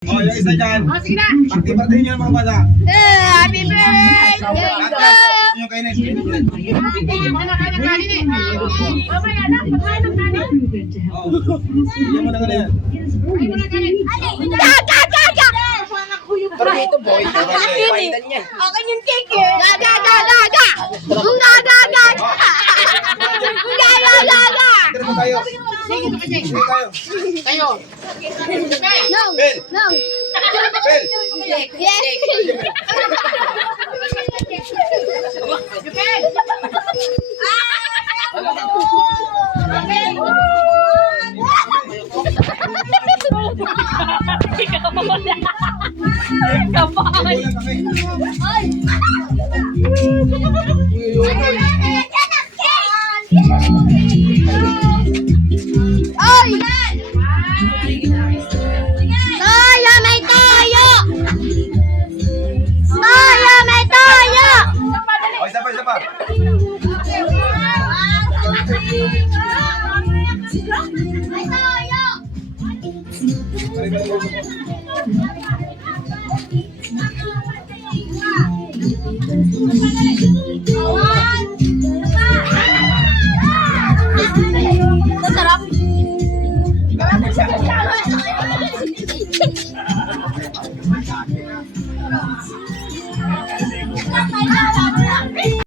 Oh, yung isa dyan. Oh, sige na. Party-party nyo mga bata. Happy birthday! Yung kainin. Mamaya na, pagkain ng kanin. Oh, bigyan mo na nga yan. Ay, mo na kanin. Pero ito boy, paitan niya. Akin yung cake eh. Gaga! Tira mo tayo. Sige, kasi. Sige tayo. Kayo. Bel! Bel! Kulang kami. Oy! Toyo, may toyo! Toyo, may toyo! Oh, isa pa. May toyo!